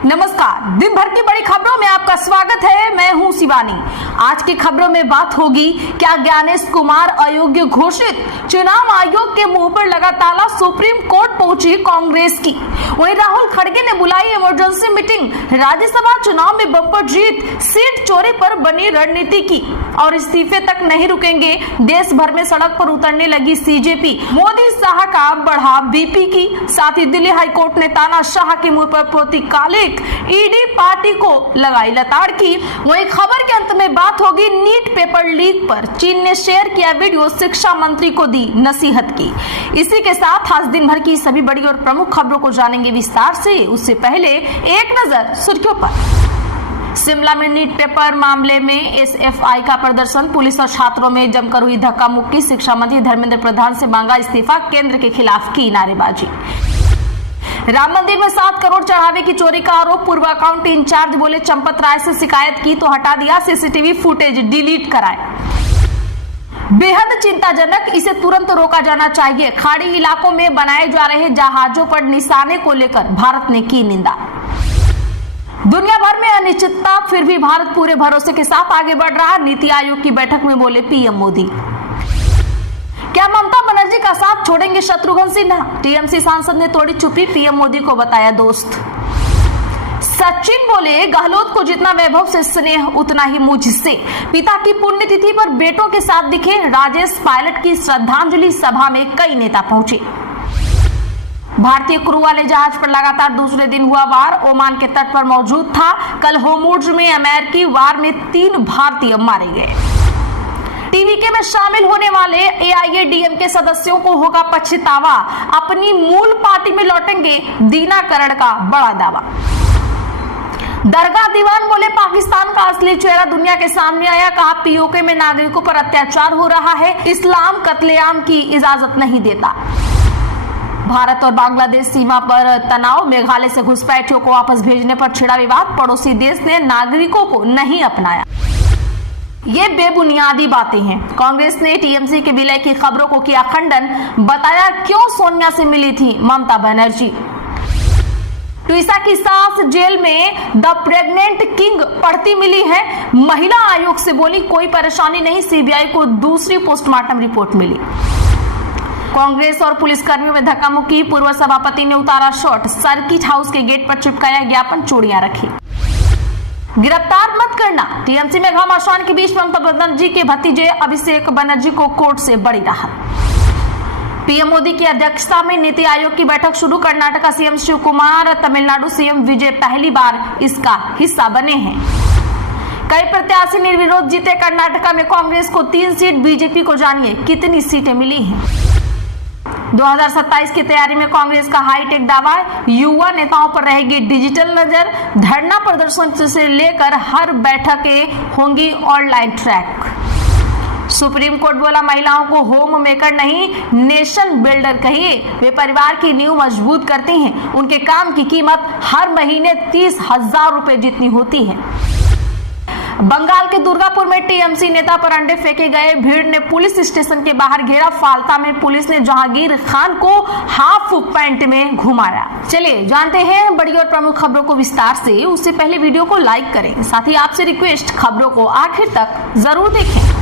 नमस्कार, दिन भर की बड़ी खबरों में आपका स्वागत है। मैं हूं शिवानी। आज की खबरों में बात होगी, क्या ज्ञानेश कुमार अयोग्य घोषित? चुनाव आयोग के मुंह पर लगा ताला, सुप्रीम कोर्ट पहुंची कांग्रेस की। वहीं राहुल खड़गे ने बुलाई इमरजेंसी मीटिंग, राज्यसभा चुनाव में बम्पर जीत, सीट चोरी पर बनी रणनीति की, और इस्तीफे तक नहीं रुकेंगे, देश भर में सड़क पर उतरने लगी सीजेपी। मोदी शाह का बढ़ा बीपी की, साथ ही दिल्ली हाईकोर्ट ने तानाशाह के मुंह पर प्रतीकालिक ईडी पार्टी को लगाई लताड़ की। वही खबर के अंत में बात होगी नीट पेपर लीक पर, चीन ने शेयर किया वीडियो, शिक्षा मंत्री को दी नसीहत की। इसी के साथ आज दिन भर की सभी बड़ी और प्रमुख खबरों को जानेंगे विस्तार से। उससे पहले एक नजर सुर्खियों पर। शिमला में नीट पेपर मामले में एसएफआई का प्रदर्शन, पुलिस और छात्रों में जमकर हुई धक्का मुक्की। शिक्षा मंत्री धर्मेंद्र प्रधान से मांगा इस्तीफा, केंद्र के खिलाफ की नारेबाजी। राम मंदिर में 7 करोड़ चढ़ावे की चोरी का आरोप, पूर्व अकाउंट इंचार्ज बोले चंपत राय से शिकायत की तो हटा दिया, सीसीटीवी फुटेज डिलीट कराए। बेहद चिंताजनक, इसे तुरंत रोका जाना चाहिए। खाड़ी इलाकों में बनाए जा रहे जहाजों पर निशाने को लेकर भारत ने की निंदा। दुनिया भर में अनिश्चितता, फिर भी भारत पूरे भरोसे के साथ आगे बढ़ रहा, नीति आयोग की बैठक में बोले पीएम मोदी। क्या ममता बनर्जी का साथ छोड़ेंगे शत्रुघ्न सिन्हा? टीएमसी सांसद ने तोड़ी चुप्पी, पीएम मोदी को बताया दोस्त। सचिन बोले गहलोत को जितना वैभव से स्नेह उतना ही मुझसे। पिता की पुण्यतिथि पर बेटों के साथ दिखे, राजेश पायलट की श्रद्धांजलि सभा में कई नेता पहुंचे। भारतीय क्रू वाले जहाज पर लगातार दूसरे दिन हुआ वार, ओमान के तट पर मौजूद था। कल होर्मुज में अमेरिकी वार में 3 भारतीय मारे गए। टीवीके में शामिल होने वाले एआईएडीएमके सदस्यों को होगा पछतावा, अपनी मूल पार्टी में लौटेंगे, दीना करण का बड़ा दावा। दरगाह दीवान बोले पाकिस्तान का असली चेहरा दुनिया के सामने आया, कहा पीओके में नागरिकों पर अत्याचार हो रहा है, इस्लाम कत्लेआम की इजाजत नहीं देता। भारत और बांग्लादेश सीमा पर तनाव, मेघालय से घुसपैठियों को वापस भेजने पर छिड़ा विवाद, पड़ोसी देश ने नागरिकों को नहीं अपनाया। ये बेबुनियादी बातें हैं। कांग्रेस ने टीएमसी के विलय की खबरों को किया खंडन, बताया क्यों सोनिया से मिली थी ममता बनर्जी। ट्विसा की सास जेल में द प्रेग्नेंट किंग पढ़ती मिली है, महिला आयोग से बोली कोई परेशानी नहीं, सीबीआई को दूसरी पोस्टमार्टम रिपोर्ट मिली। कांग्रेस और पुलिसकर्मियों में धक्का मुक्की, पूर्व सभापति ने उतारा शॉट, सर्किट हाउस के गेट पर चिपकाया ज्ञापन, चूड़ियां रखी। गिरफ्तार मत करना, टीएमसी में घमासान के बीच ममता बनर्जी के भतीजे अभिषेक बनर्जी को कोर्ट से बड़ी राहत। पीएम मोदी की अध्यक्षता में नीति आयोग की बैठक शुरू, कर्नाटक का सीएम शिव कुमार, तमिलनाडु सीएम विजय पहली बार इसका हिस्सा बने हैं। कई प्रत्याशी निर्विरोध जीते, कर्नाटक में कांग्रेस को 3 सीट, बीजेपी को जानिए कितनी सीटें मिली हैं। 2027 की तैयारी में कांग्रेस का हाईटेक दावा, युवा नेताओं पर रहेगी डिजिटल नजर, धरना प्रदर्शन से लेकर हर बैठकें होंगी ऑनलाइन ट्रैक। सुप्रीम कोर्ट बोला महिलाओं को होम मेकर नहीं नेशन बिल्डर कहिए, वे परिवार की नींव मजबूत करती हैं, उनके काम की कीमत हर महीने 30,000 रुपए जितनी होती है। बंगाल के दुर्गापुर में टीएमसी नेता पर अंडे फेंके गए, भीड़ ने पुलिस स्टेशन के बाहर घेरा, फालता में पुलिस ने जहांगीर खान को हाफ पैंट में घुमाया। चलिए जानते हैं बड़ी और प्रमुख खबरों को विस्तार से। उससे पहले वीडियो को लाइक करें, साथ ही आपसे रिक्वेस्ट खबरों को आखिर तक जरूर देखें।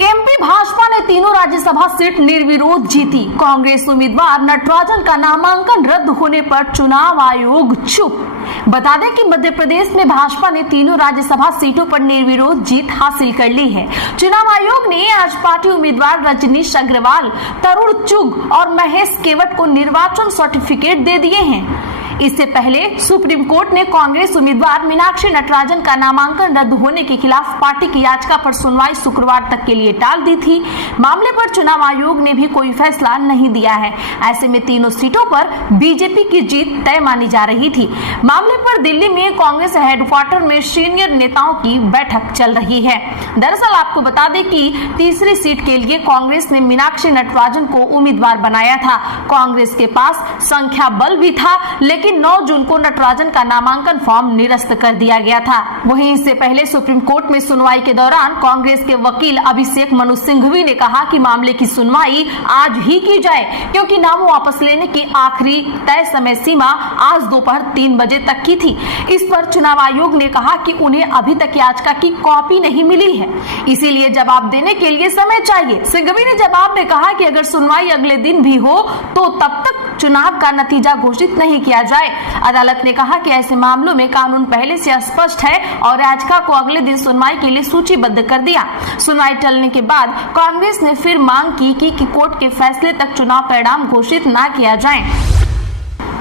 एमपी भाजपा ने तीनों राज्यसभा सीट निर्विरोध जीती, कांग्रेस उम्मीदवार नटराजन का नामांकन रद्द होने पर चुनाव आयोग चुप। बता दें कि मध्य प्रदेश में भाजपा ने तीनों राज्यसभा सीटों पर निर्विरोध जीत हासिल कर ली है। चुनाव आयोग ने आज पार्टी उम्मीदवार रजनीश अग्रवाल, तरुण चुग और महेश केवट को निर्वाचन सर्टिफिकेट दे दिए हैं। इससे पहले सुप्रीम कोर्ट ने कांग्रेस उम्मीदवार मीनाक्षी नटराजन का नामांकन रद्द होने के खिलाफ पार्टी की याचिका पर सुनवाई शुक्रवार तक के लिए टाल दी थी। मामले पर चुनाव आयोग ने भी कोई फैसला नहीं दिया है। ऐसे में तीनों सीटों पर बीजेपी की जीत तय मानी जा रही थी। मामले पर दिल्ली में कांग्रेस हेडक्वार्टर में सीनियर नेताओं की बैठक चल रही है। दरअसल आपको बता दें कि तीसरी सीट के लिए कांग्रेस ने मीनाक्षी नटराजन को उम्मीदवार बनाया था। कांग्रेस के पास संख्या बल भी था, लेकिन जबकि 9 जून को नटराजन का नामांकन फॉर्म निरस्त कर दिया गया था। वहीं इससे पहले सुप्रीम कोर्ट में सुनवाई के दौरान कांग्रेस के वकील अभिषेक मनु सिंघवी ने कहा कि मामले की सुनवाई आज ही की जाए, क्योंकि नाम वापस लेने की आखिरी तय समय सीमा आज दोपहर 3 बजे तक की थी। इस पर चुनाव आयोग ने कहा कि उन्हें अभी तक याचिका की कॉपी नहीं मिली है, इसीलिए जवाब देने के लिए समय चाहिए। सिंघवी ने जवाब में कहा कि अगर सुनवाई अगले दिन भी हो तो तब तक चुनाव का नतीजा घोषित नहीं किया जाए। अदालत ने कहा कि ऐसे मामलों में कानून पहले से स्पष्ट है और याचिका को अगले दिन सुनवाई के लिए सूचीबद्ध कर दिया। सुनवाई टलने के बाद कांग्रेस ने फिर मांग की कि कोर्ट के फैसले तक चुनाव परिणाम घोषित न किया जाए।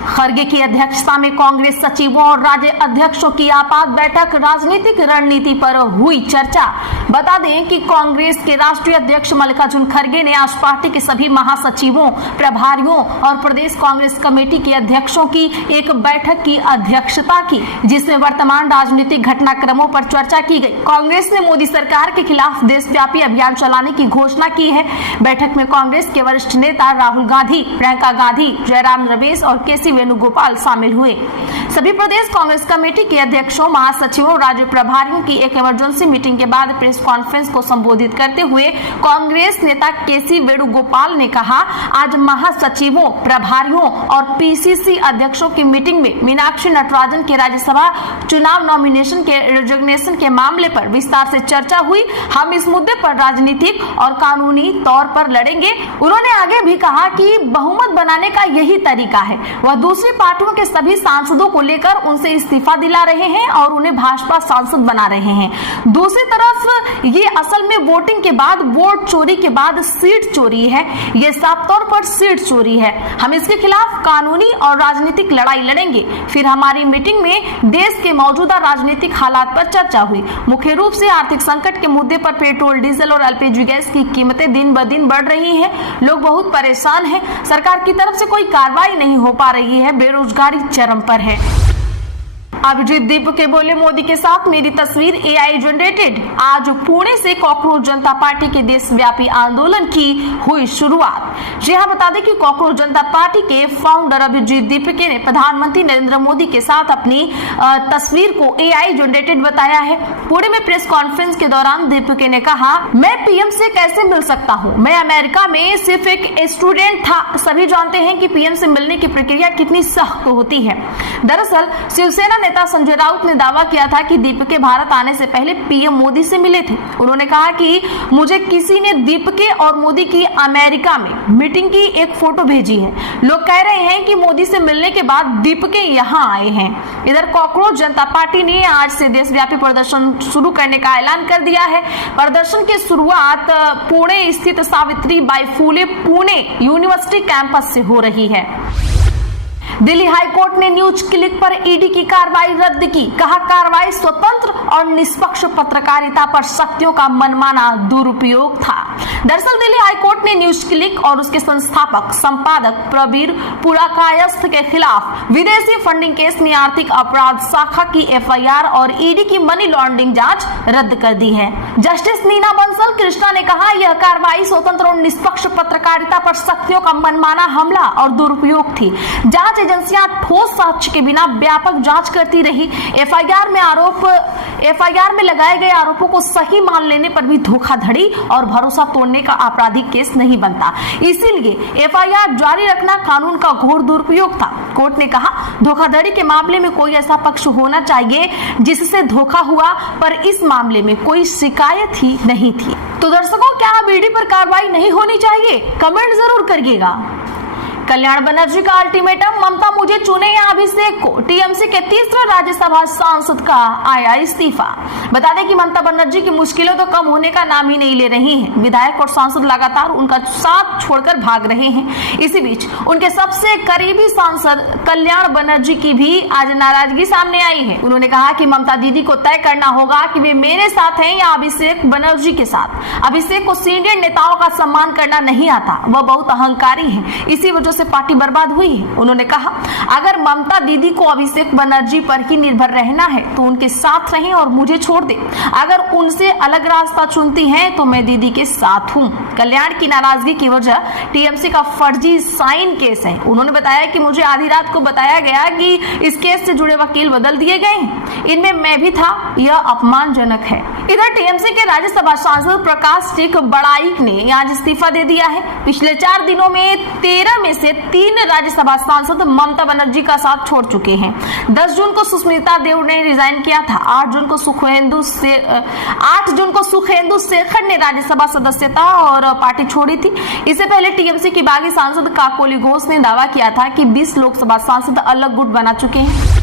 खरगे की अध्यक्षता में कांग्रेस सचिवों और राज्य अध्यक्षों की आपात बैठक, राजनीतिक रणनीति पर हुई चर्चा। बता दें कि कांग्रेस के राष्ट्रीय अध्यक्ष मल्लिकार्जुन खरगे ने आज पार्टी के सभी महासचिवों, प्रभारियों और प्रदेश कांग्रेस कमेटी के अध्यक्षों की एक बैठक की अध्यक्षता की, जिसमें वर्तमान राजनीतिक घटनाक्रमों पर चर्चा की गई। कांग्रेस ने मोदी सरकार के खिलाफ देशव्यापी अभियान चलाने की घोषणा की है। बैठक में कांग्रेस के वरिष्ठ नेता राहुल गांधी, प्रियंका गांधी, जयराम रमेश और केसी वेणुगोपाल शामिल हुए। सभी प्रदेश कांग्रेस कमेटी के अध्यक्षों, महासचिवों, राज्य प्रभारियों की एक इमरजेंसी मीटिंग के बाद प्रेस कॉन्फ्रेंस को संबोधित करते हुए कांग्रेस नेता केसी वेणुगोपाल ने कहा, आज महासचिवों, प्रभारियों और पीसीसी अध्यक्षों की मीटिंग में मीनाक्षी नटराजन के राज्यसभा चुनाव नॉमिनेशन के रिजग्नेशन के मामले पर विस्तार से चर्चा हुई। हम इस मुद्दे पर राजनीतिक और कानूनी तौर पर लड़ेंगे। उन्होंने आगे भी कहा कि बहुमत बनाने का यही तरीका है। वह दूसरी पार्टियों के सभी सांसदों को लेकर उनसे इस्तीफा दिला रहे हैं और उन्हें भाजपा सांसद बना रहे हैं। दूसरी तरफ ये असल में वोटिंग के बाद, वोट चोरी के बाद सीट चोरी है। ये साफ तौर पर सीट चोरी है। हम इसके खिलाफ कानूनी और राजनीतिक लड़ाई लड़ेंगे। फिर हमारी मीटिंग में देश के मौजूदा राजनीतिक हालात पर चर्चा हुई। मुख्य रूप से आर्थिक संकट के मुद्दे पर पेट्रोल, डीजल और एलपीजी गैस की कीमतें दिन ब दिन बढ़ रही हैं। लोग बहुत परेशान हैं। सरकार की तरफ से कोई कार्रवाई नहीं हो पा रही है। बेरोजगारी चरम पर है। अभिजीत दीपके बोले, मोदी के साथ मेरी तस्वीर एआई जनरेटेड। आज पुणे से कॉकरोच जनता पार्टी के देशव्यापी आंदोलन की हुई शुरुआत। जी हाँ, बता दें कि कॉकरोच जनता पार्टी के फाउंडर अभिजीत दीपके ने प्रधानमंत्री नरेंद्र मोदी के साथ अपनी तस्वीर को एआई जनरेटेड बताया है। पुणे में प्रेस कॉन्फ्रेंस के दौरान दीपके ने कहा, मैं पीएम से कैसे मिल सकता हूँ? मैं अमेरिका में सिर्फ एक स्टूडेंट था। सभी जानते हैं कि पीएम से मिलने की प्रक्रिया कितनी सख्त होती है। दरअसल शिवसेना नेता संजय राउत ने दावा किया था कि दीपके भारत आने से पहले पीएम मोदी से मिले थे। उन्होंने कहा कि मुझे किसी ने दीपके और मोदी की अमेरिका में मीटिंग की एक फोटो भेजी है। लोग कह रहे हैं कि मोदी से मिलने के बाद दीपके यहाँ आए हैं। इधर कॉकरोच जनता पार्टी ने आज से देशव्यापी प्रदर्शन शुरू करने का ऐलान कर दिया है। प्रदर्शन की शुरुआत पुणे स्थित Savitri by Phule Pune university campus से हो रही है। दिल्ली हाई कोर्ट ने न्यूज क्लिक पर ईडी की कार्रवाई रद्द की। कहा, कार्रवाई स्वतंत्र और निष्पक्ष पत्रकारिता पर शक्तियों का मनमाना दुरुपयोग था। दरअसल दिल्ली हाई कोर्ट ने न्यूज क्लिक और उसके संस्थापक संपादक प्रवीर पुराकायस्थ के खिलाफ विदेशी फंडिंग केस में आर्थिक अपराध शाखा की एफआईआर और ईडी की मनी लॉन्ड्रिंग जांच रद्द कर दी है। जस्टिस नीना बंसल कृष्णा ने कहा, यह कार्रवाई स्वतंत्र और निष्पक्ष पत्रकारिता पर शक्तियों का मनमाना हमला और दुरुपयोग थी। जांच एजेंसियां ठोस साक्ष्य के बिना व्यापक जांच करती रही। एफआईआर में लगाए गए आरोपों को सही मान लेने पर भी धोखाधड़ी और भरोसा तोड़ने का आपराधिक केस नहीं बनता। इसीलिए एफआईआर जारी रखना कानून का घोर दुरुपयोग था। कोर्ट ने कहा, धोखाधड़ी के मामले में कोई ऐसा पक्ष होना चाहिए जिससे धोखा हुआ, पर इस मामले में कोई शिकायत ही नहीं थी। तो दर्शकों, क्या अब ईडी पर कार्रवाई नहीं होनी चाहिए? कमेंट जरूर करिएगा। कल्याण बनर्जी का अल्टीमेटम, ममता मुझे चुने या अभिषेक को। टीएमसी के तीसरे राज्यसभा सांसद का आया इस्तीफा। बता दें कि ममता बनर्जी की मुश्किलें तो कम होने का नाम ही नहीं ले रही हैं। विधायक और सांसद लगातार उनका साथ छोड़कर भाग रहे हैं। इसी बीच उनके सबसे करीबी सांसद कल्याण बनर्जी की भी आज नाराजगी सामने आई है। उन्होंने कहा कि ममता दीदी को तय करना होगा कि वे मेरे साथ हैं या अभिषेक बनर्जी के साथ। अभिषेक को सीनियर नेताओं का सम्मान करना नहीं आता, वह बहुत अहंकारी है। इसी वजह से पार्टी बर्बाद हुई है। उन्होंने कहा, अगर ममता दीदी को अभिषेक बनर्जी पर ही निर्भर रहना है तो उनके साथ रहें और मुझे छोड़ दे। अगर उनसे अलग रास्ता चुनती हैं तो मैं दीदी के साथ हूं। कल्याण की नाराजगी की वजह टीएमसी का फर्जी साइन केस है। उन्होंने बताया कि मुझे आधी रात को बताया गया कि इस केस से जुड़े वकील बदल दिए गए हैं, इनमें मैं भी था, यह अपमानजनक है। इधर टीएमसी के राज्यसभा सांसद प्रकाश टिक बड़ाइक ने आज इस्तीफा दे दिया है। पिछले 4 दिनों में 13 में से 3 राज्यसभा सांसद ममता बनर्जी का साथ छोड़ चुके हैं। 10 जून को सुष्मिता देव ने रिजाइन किया था। 8 जून को सुखेंदु शेखर ने राज्यसभा सदस्यता और पार्टी छोड़ी थी। इससे पहले टीएमसी की बागी सांसद काकोली घोष ने दावा किया था कि 20 लोकसभा सांसद अलग गुट बना चुके हैं।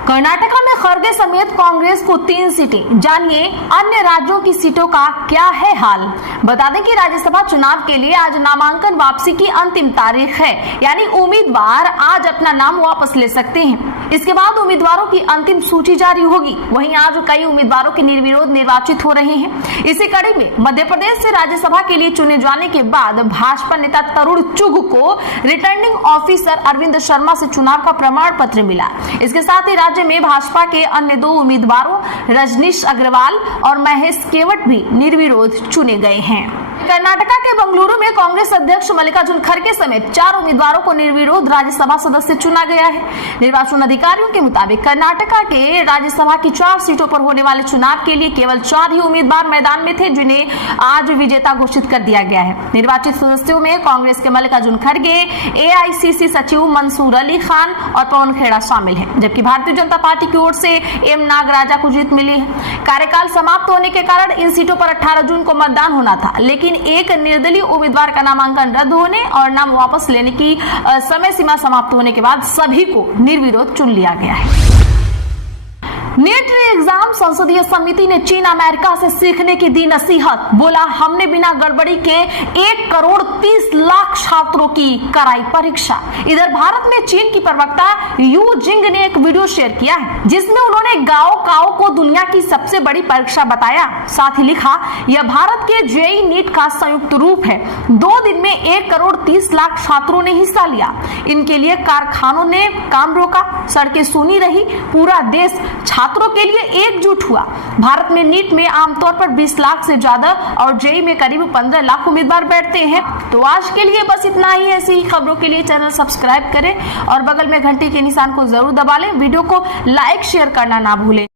कर्नाटका में खड़गे समेत कांग्रेस को 3 सीटें। जानिए अन्य राज्यों की सीटों का क्या है हाल। बता दें कि राज्यसभा चुनाव के लिए आज नामांकन वापसी की अंतिम तारीख है, यानी उम्मीदवार आज अपना नाम वापस ले सकते हैं। इसके बाद उम्मीदवारों की अंतिम सूची जारी होगी। वहीं आज कई उम्मीदवारों के निर्विरोध निर्वाचित हो रहे हैं। इसी कड़ी में मध्य प्रदेश से राज्यसभा के लिए चुने जाने के बाद भाजपा नेता तरुण चुग को रिटर्निंग ऑफिसर अरविंद शर्मा से चुनाव का प्रमाण पत्र मिला। इसके साथ ही राज्य में भाजपा के अन्य 2 उम्मीदवारों रजनीश अग्रवाल और महेश केवट भी निर्विरोध चुने गए हैं। कर्नाटका के बंगलुरु में कांग्रेस अध्यक्ष मल्लिकार्जुन खड़गे समेत 4 उम्मीदवारों को निर्विरोध राज्यसभा सदस्य चुना गया है। निर्वाचन अधिकारियों के मुताबिक कर्नाटका के राज्यसभा की 4 सीटों पर होने वाले चुनाव के लिए केवल 4 ही उम्मीदवार मैदान में थे, जिन्हें आज विजेता घोषित कर दिया गया है। निर्वाचित सदस्यों में कांग्रेस के मल्लिकार्जुन खड़गे, एआईसीसी सचिव मंसूर अली खान और पवन खेड़ा शामिल है, जबकि भारतीय जनता पार्टी की ओर से एम नागराजा को जीत मिली है। कार्यकाल समाप्त होने के कारण इन सीटों पर 18 जून को मतदान होना था, लेकिन एक निर्दलीय उम्मीदवार का नामांकन रद्द होने और नाम वापस लेने की समय सीमा समाप्त होने के बाद सभी को निर्विरोध चुन लिया गया है। नीट एग्जाम संसदीय समिति ने चीन अमेरिका से सीखने की दी नसीहत। बोला, हमने बिना गड़बड़ी के 1 करोड़ 30 लाख छात्रों की कराई परीक्षा। इधर भारत में चीन की प्रवक्ता यू जिंग ने एक वीडियो शेयर किया है, जिसमें उन्होंने गाओ को दुनिया की सबसे बड़ी परीक्षा बताया। साथ ही लिखा, यह भारत के जेईई नीट का संयुक्त रूप है। 2 दिन में 1 करोड़ 30 लाख छात्रों ने हिस्सा लिया। इनके लिए कारखानों ने काम रोका, सड़कें सूनी रही, पूरा देश छात्रों के लिए एकजुट हुआ। भारत में नीट में आमतौर पर 20 लाख से ज्यादा और जेईई में करीब 15 लाख उम्मीदवार बैठते हैं। तो आज के लिए बस इतना ही। ऐसी ही खबरों के लिए चैनल सब्सक्राइब करें और बगल में घंटी के निशान को जरूर दबा लें। वीडियो को लाइक शेयर करना ना भूलें।